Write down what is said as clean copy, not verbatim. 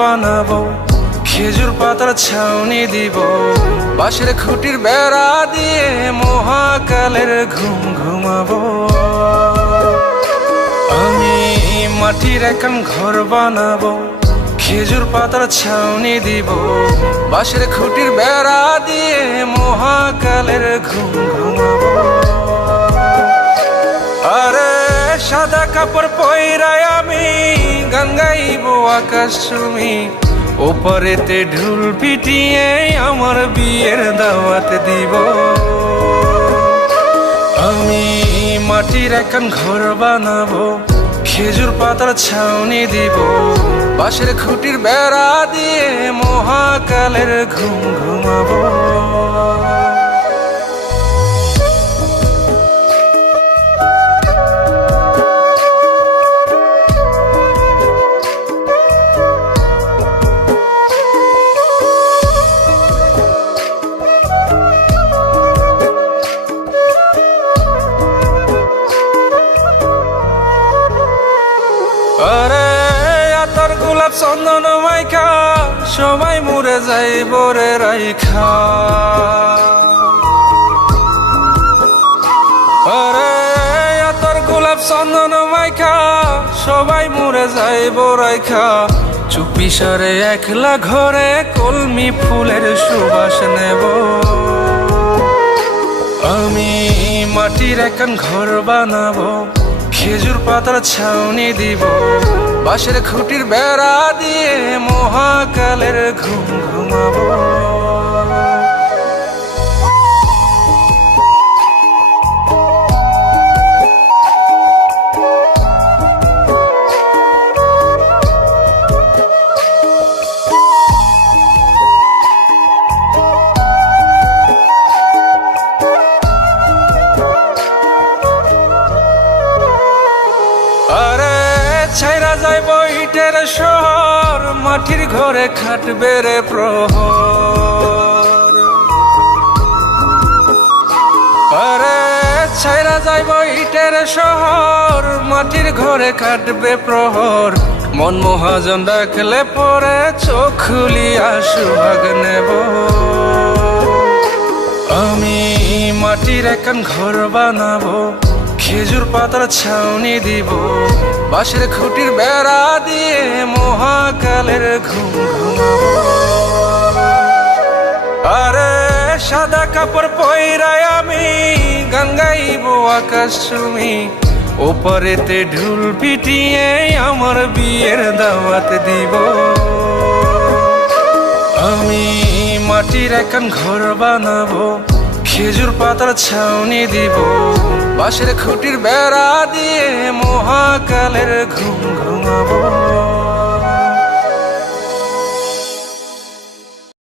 বানাবো, খেজুর পাতার ছাউনি দিব, বাঁশের খুঁটির বেড়া দিয়ে মহাকালের ঘুম ঘুমাবো। আমি মাটির একখান ঘর বানাবো, খেজুর পাতার ছাউনি দিব, বাঁশের খুঁটির বেড়া দিয়ে মহাকালের ঘুম ঘুমাবো। আরে সাদা কাপড় পইরায় আমি গান গাইবো আকাশ চুমি, ওপরেতে ঢোল পিটিয়ে আমার বিয়ের দাওয়াত দিব। আমি মাটির একখান ঘর বানাবো, খেজুর পাতার ছাউনি দিব, বাঁশের খুঁটির বেড়া দিয়ে মহাকালের ঘুম ঘুমাবো। আরে আতর গোলাপ চন্দন মাইখা সবাই মরে যাইব রে রাইখা। আরে আতর গোলাপ চন্দন মাইখা সবাই মরে যাইব রাইখা, চুপি সারে একলা ঘরে কলমি ফুলের সুবাস নেব। আমি মাটির একখান ঘর বানাবো, খেজুর পাতার ছাউনি দিব, বাঁশের খুঁটির বেড়া দিয়ে মহাকালের ঘুম ঘুমাবো। আরে ছাইরা যাইব ইটের শহর, মাটির ঘরে খাটবে রে প্রহর। আরে ছাইরা যাইব ইটের শহর, মাটির ঘরে খাটবে প্রহর। মন মহাজন ডাকলে পরে চোখ খুলিয়া সুহাগ নেব। আমি মাটির একখান ঘর বানাবো, খেজুর পাতার ছাউনি দিব, বাঁশের খুঁটির বেড়া দিয়ে মহাকালের ঘুম ঘুমাবো। আরে সাদা কাপড় পইরায় আমি গান গাইবো আকাশ চুমি, ওপরেতে ঢোল পিটিয়ে আমার বিয়ের দাওয়াত দিব। আমি মাটির একখান ঘর বানাবো, খেজুর পাতার ছাউনি দিব, বাঁশের খুঁটির বেড়া দিয়ে মহাকালের ঘুম ঘুমাবো।